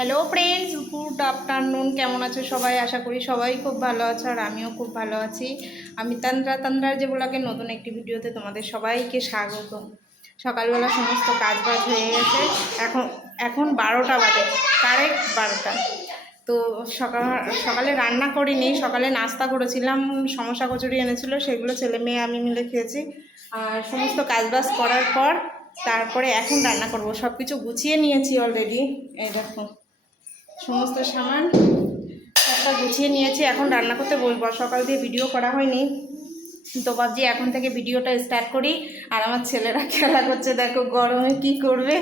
Hello friends, good afternoon. কেমন আছো সবাই? আশা করি সবাই খুব ভালো আছো, আর আমিও খুব ভালো আছি। আমি তান্দ্রার যে ব্লগের নতুন একটি ভিডিওতে তোমাদের সবাইকে স্বাগত। সকালবেলা সমস্ত কাজ বাজ হয়ে গেছে। এখন এখন 12টা বাজে, কারেক্ট 12টা। তো সকালে রান্না করিনি, সকালে নাস্তা করেছিলাম, সমোসা কচুরি এনেছিল, সেগুলো ছেলে মেয়ে আমি মিলে খেয়েছি। আর সমস্ত কাজবাজ করার পর তারপরে এখন রান্না করব। সব কিছু গুছিয়ে নিয়েছি অলরেডি। এই দেখো সমস্ত সামান একটা গুছিয়ে নিয়েছি, এখন রান্না করতে বলবো। সকাল দিয়ে ভিডিও করা হয়নি, তো ভাবছি এখন থেকে ভিডিওটা স্টার্ট করি। আর আমার ছেলেরা খেলা করছে, দেখো গরমে কি করবে,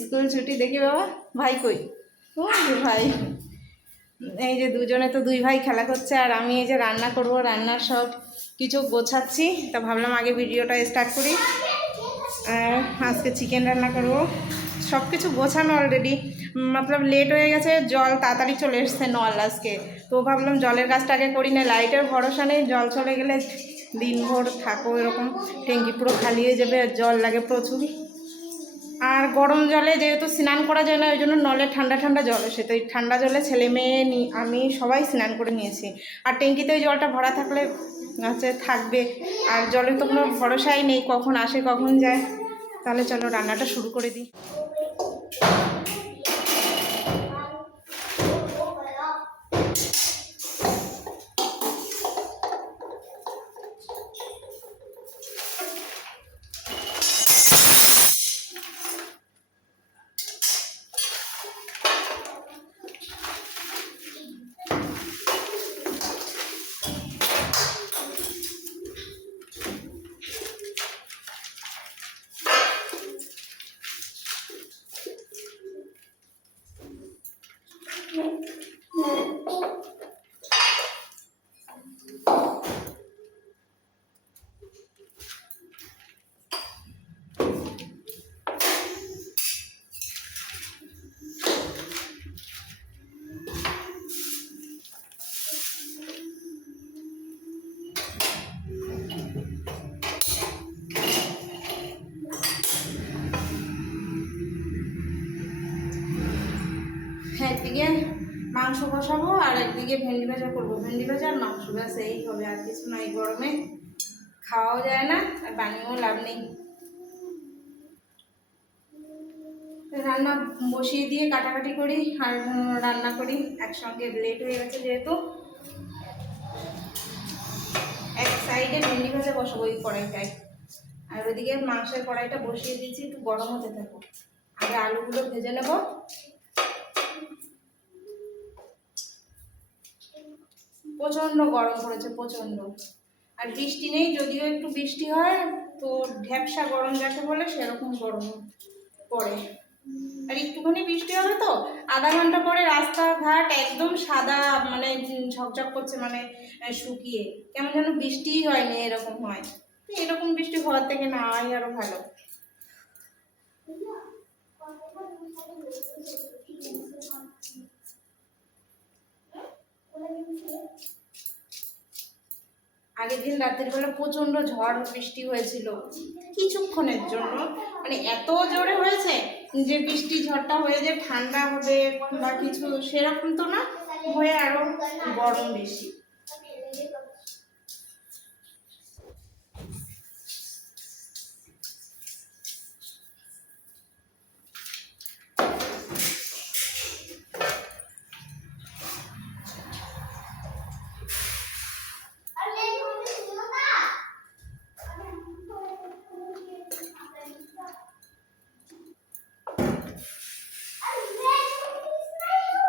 স্কুল ছুটি। দেখি বাবা, ভাই কই? ও ভাই, এই যে দুজনে তো দুই ভাই খেলা করছে, আর আমি এই যে রান্না করব, রান্নার সব কিছু গোছাচ্ছি। তা ভাবলাম আগে ভিডিওটা স্টার্ট করি। আজকে চিকেন রান্না করব, সব কিছু গোছানো অলরেডি, মতলব লেট হয়ে গেছে, জল তাড়াতাড়ি চলে এসছে নল আজকে। তো ভাবলাম জলের কাজটা আগে করি না, লাইটের ভরসা নেই, জল চলে গেলে দিনভর থাকো এরকম, ট্যাঙ্কি পুরো খালি হয়ে যাবে, আর জল লাগে প্রচুর। আর গরম জলে যেহেতু স্নান করা যায় না, ওই জন্য নলে ঠান্ডা ঠান্ডা জল আসে, তো এই ঠান্ডা জলে ছেলে মেয়ে আমি সবাই স্নান করে নিয়েছি। আর ট্যাঙ্কিতে ওই জলটা ভরা থাকলে থাকবে, আর জলের তো কোনো ভরসাই নেই, কখন আসে কখন যায়। তাহলে চলো রান্নাটা শুরু করে দিই। একদিকে মাংস বসাবো আর একদিকে ভেন্ডি ভাজা করবো। ভেন্ডি ভাজা আর মাংস, ব্যাস এই হবে, আর কিছু নয়। গরমে খাওয়াও যায় না, আর বানিয়েও লাভ নেই। রান্না বসিয়ে দিয়ে কাটাকাটি করি আর রান্না করি একসঙ্গে, লেট হয়ে গেছে যেহেতু। এক সাইডে ভেন্ডি ভাজা বসাবো ওই কড়াইটায়, আর ওইদিকে মাংসের কড়াইটা বসিয়ে দিয়েছি, একটু গরম হতে থাকো। আগে আলুগুলো ভেজে নেব। প্রচণ্ড গরম পড়েছে, প্রচণ্ড। আর বৃষ্টি নেই, যদিও একটু বৃষ্টি হয় তো ঢ্যাপসা গরম যাকে বলে সেরকম গরম পড়ে। আর একটুখানি বৃষ্টি হবে তো আধা ঘন্টা পরে রাস্তাঘাট একদম সাদা, মানে ঝকঝক করছে, মানে শুকিয়ে কেমন যেন বৃষ্টিই হয়নি এরকম হয়। এরকম বৃষ্টি হওয়ার থেকে না হয় আরো ভালো। আগের দিন রাতের বেলা প্রচন্ড ঝড় বৃষ্টি হয়েছিল কিছুক্ষণের জন্য, মানে এত জোরে হয়েছে যে বৃষ্টি ঝড়টা হয়ে যে ঠান্ডা হবে বা কিছু সেরকম তো না, হয়ে আরো গরম বেশি।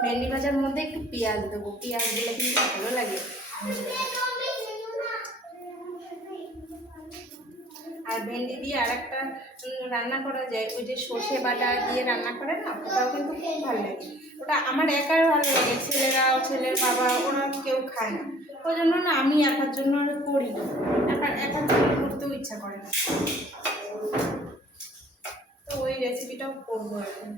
ভেন্ডি ভাজার মধ্যে একটু পেঁয়াজ দেবো, পেঁয়াজ দিলে কিন্তু ভালো লাগে। আর ভেন্ডি দিয়ে আর একটা রান্না করা যায়, ওই যে সর্ষে বাটা দিয়ে রান্না করে না, ওটাও কিন্তু খুব ভালো লাগে। ওটা আমার একার ভালো লাগে, ছেলের বাবা ওরা কেউ খায় না, ওই জন্য না আমি একার জন্য করি, একার জন্য করতেও ইচ্ছা করে না, তো ওই রেসিপিটাও করবো এখন।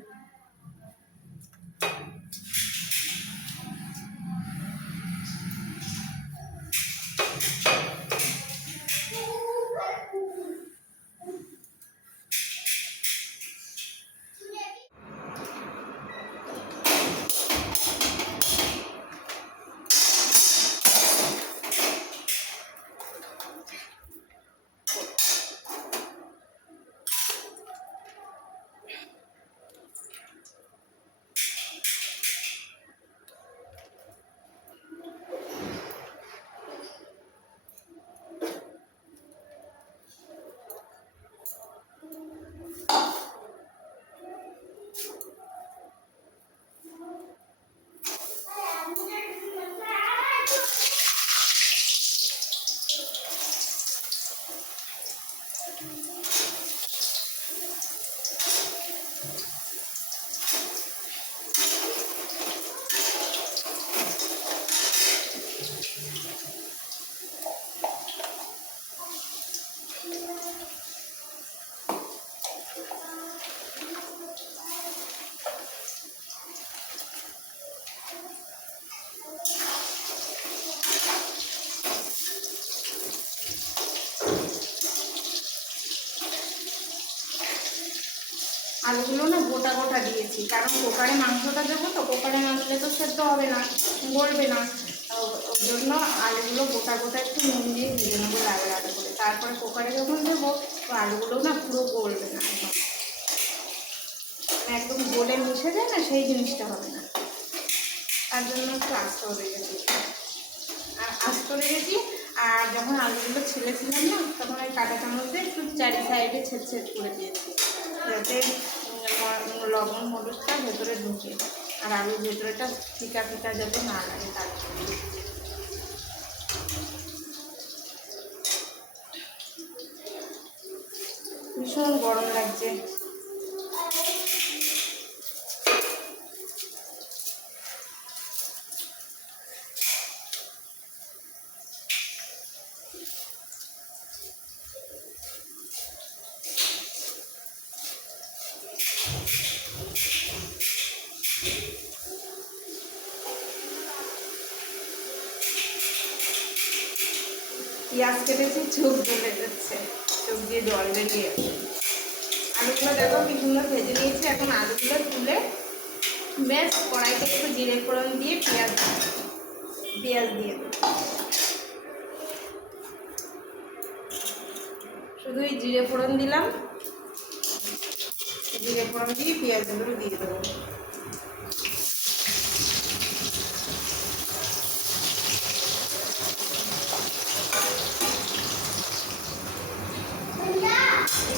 গোটা গোটা দিয়েছি, কারণ কুকারে মাংসটা দেবো তো, কুকারে মাংসটা তো সেদ্ধ হবে না, গলবে না। ওর জন্য আলুগুলো গোটা গোটা একটু নুন দিয়ে ভেজে নেবো লাল লাল করে। তারপরে কুকারে যখন দেবো তো আলুগুলো না পুরো গলবে না, একদম গলে মিশে যায় না, সেই জিনিসটা হবে না। তার জন্য একটু আস্ত রেখেছি, আর আস্ত রেখেছি। আর যখন আলুগুলো ছিলেছিলাম না, তখন ওই কাঁটা চামচ দিয়ে একটু চারি সাইডে ছেদ ছেদ করে দিয়েছি, যাতে লবণ হলুদটা ভেতরে ঢুকে আর আলুর ভেতরেটা ফিকা ফিকা যাতে না লাগে তার জন্য। ভীষণ গরম লাগছে। পেঁয়াজ কেটেছি, চোখ জ্বলে যাচ্ছে, চোখ দিয়ে জল বেরিয়ে। আলুগুলো দেখো কি সুন্দর ভেজে নিয়েছি। এখন আলুগুলো তুলে বেশ কড়াইতে একটু জিরে ফোড়ন দিয়ে পেঁয়াজ দিয়ে দেবো। শুধুই জিরে ফোড়ন দিলাম, জিরে ফোড়ন দিয়ে পেঁয়াজগুলো দিয়ে দেবো।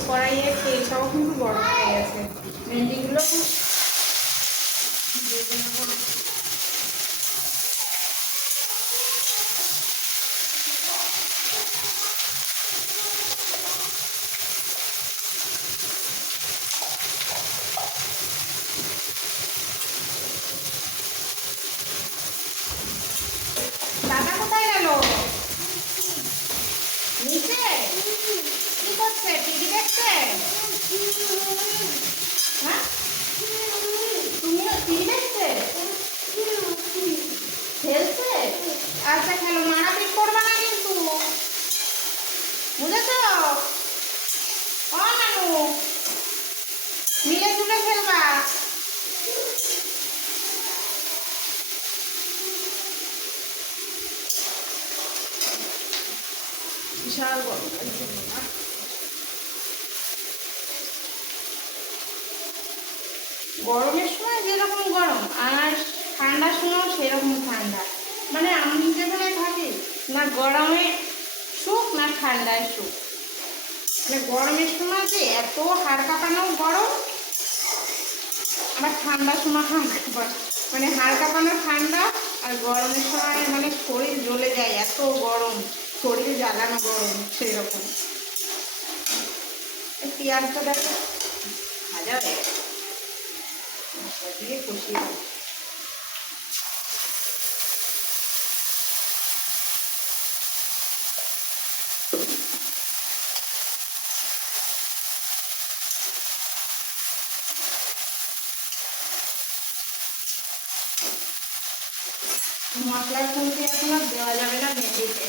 কড়াইয়ের তেলটাও কিন্তু গরম হয়ে গেছে, ভেন্ডিগুলো ভেজে নেবো। দাদা কোথায় গেল? নিচে কি করছে? টিভি দেখছে? হ্যাঁ, তুমিও টিভি দেখছে? খেলছে? আচ্ছা খেলো, মারাপিট করবা না কিন্তু, বুঝেছ? ও নানু, মিলে ঝুলে খেলবা। বিশাল গরম লাগছে। গরমের সময় যেরকম গরম আর ঠান্ডার সময় সেরকম ঠান্ডা, মানে আমি যেখানে থাকি না গরমে সুখ না ঠান্ডায় সুখ। মানে গরমের সময় যে এত হাড় কাঁপানো গরম, আবার ঠান্ডার সময় হাড় কাঁপানো, মানে হাড় কাঁপানো ঠান্ডা। আর গরমের সময় মানে শরীর জ্বলে যায়, এত গরম, শরীর জ্বালানো গরম সেরকম। এই পেঁয়াজটা দেখো ভাজা হয়ে গেছে, মশলা দিয়ে কষিয়ে দেবো। মশলার খুঁটি এখন আর দেওয়া যাবে না ভেন্ডিতে।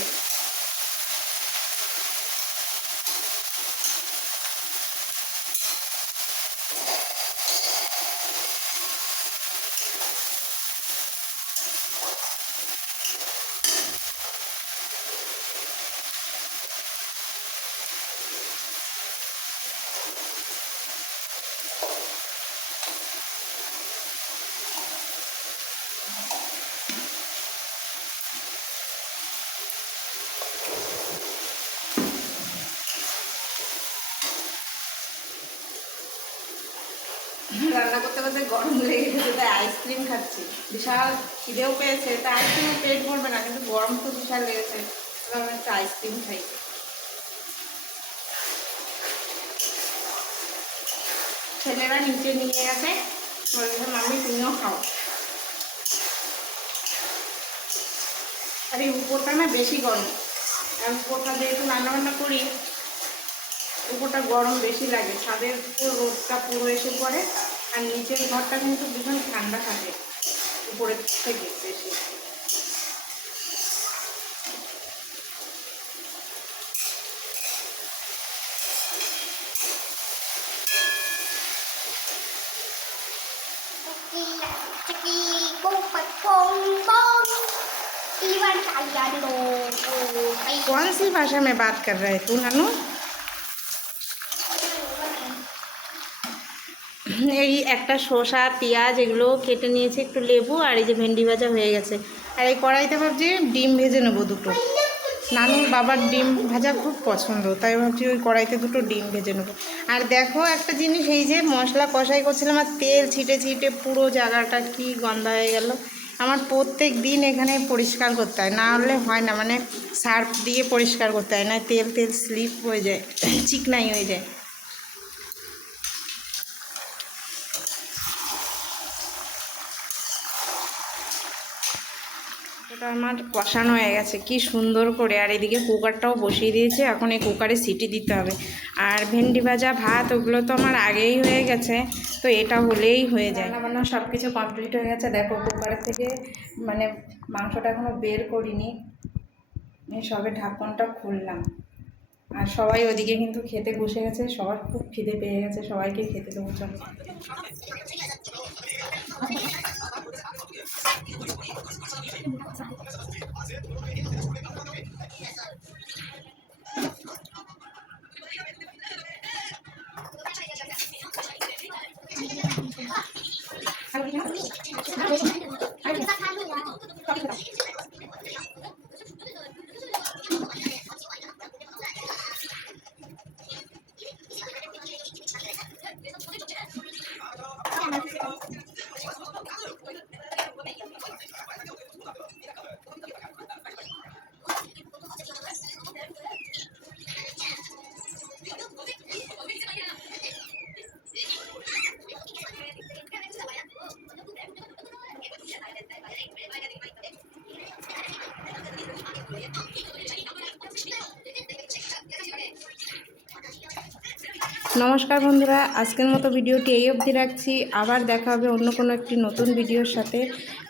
রান্না করতে করতে গরম লেগে গেছে, তাই আইসক্রিম খাচ্ছি। বিশাল খিদেও পেয়েছে, তা আইসক্রিমে পেট ভরবে না, কিন্তু গরম তো বিশাল লেগেছে, আমি একটা আইসক্রিম খাই। ছেলেরা নিচে নিয়ে গেছে, বলছে মাম্মি তুমিও খাও। আর এই উপরটা না বেশি গরম, আর উপরটা যেহেতু রান্নাবান্না করি, উপরটা গরম বেশি লাগে। ছাদের উপর রোদটা পুরো এসে পড়ে, আর নিচের ঘরটা কিন্তু ভীষণ ঠান্ডা থাকে উপরের থেকে বেশি। कौन सी भाषा में बात कर रहे तू नानू? এই একটা শসা পেঁয়াজ এগুলো কেটে নিয়েছি, একটু লেবু আর এই যে ভেন্ডি ভাজা হয়ে গেছে। আর এই কড়াইতে ভাবছি ডিম ভেজে নেবো দুটো। নানুর বাবার ডিম ভাজা খুব পছন্দ, তাই ভাবছি ওই কড়াইতে দুটো ডিম ভেজে নেবো। আর দেখো একটা জিনিস, এই যে মশলা কষাই করছিলাম আর তেল ছিটে ছিটে পুরো জায়গাটা কি গন্ধা হয়ে গেল। আমার প্রত্যেক দিন এখানে পরিষ্কার করতে হয়, না হলে হয় না, মানে সার্ফ দিয়ে পরিষ্কার করতে হয়, না তেল তেল স্লিপ হয়ে যায়, চিকনাই হয়ে যায়। ওটা আমার কষানো হয়ে গেছে কি সুন্দর করে, আর এদিকে কুকারটাও বসিয়ে দিয়েছে, এখন এই কুকারে সিটি দিতে হবে। আর ভেন্ডি ভাজা ভাত ওগুলো তো আমার আগেই হয়ে গেছে, তো এটা হলেই হয়ে যায়। রান্না সব কিছু কমপ্লিট হয়ে গেছে। দেখো কুকারের থেকে মানে মাংসটা এখনও বের করিনি, সবে ঢাকনটা খুললাম। আর সবাই ওদিকে কিন্তু খেতে বসে গেছে, সবার খুব খিদে পেয়ে গেছে, সবাইকে খেতে দেবো। চল নমস্কার বন্ধুরা, আজকের মতো ভিডিওটি এই অবধি রাখছি। আবার দেখা হবে অন্য কোনো একটি নতুন ভিডিওর সাথে।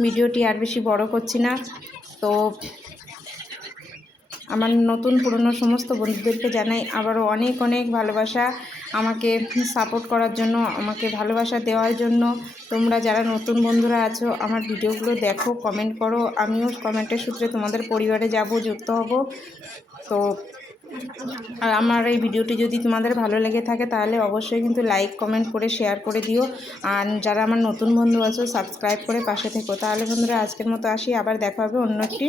ভিডিওটি আর বেশি বড় করছি না। তো আমার নতুন পুরনো সমস্ত বন্ধুদেরকে জানাই আবারও অনেক অনেক ভালোবাসা, আমাকে সাপোর্ট করার জন্য, আমাকে ভালোবাসা দেওয়ার জন্য। তোমরা যারা নতুন বন্ধুরা আছো আমার ভিডিওগুলো দেখো, কমেন্ট করো, আমিও কমেন্টের সূত্রে তোমাদের পরিবারে যাব, যুক্ত হব। তো আর আমার এই ভিডিওটি যদি তোমাদের ভালো লেগে থাকে তাহলে অবশ্যই কিন্তু লাইক কমেন্ট করে শেয়ার করে দিও। আর যারা আমার নতুন বন্ধু আছো সাবস্ক্রাইব করে পাশে থেকো। তাহলে বন্ধুরা আজকের মতো আসি, আবার দেখা হবে অন্য একটি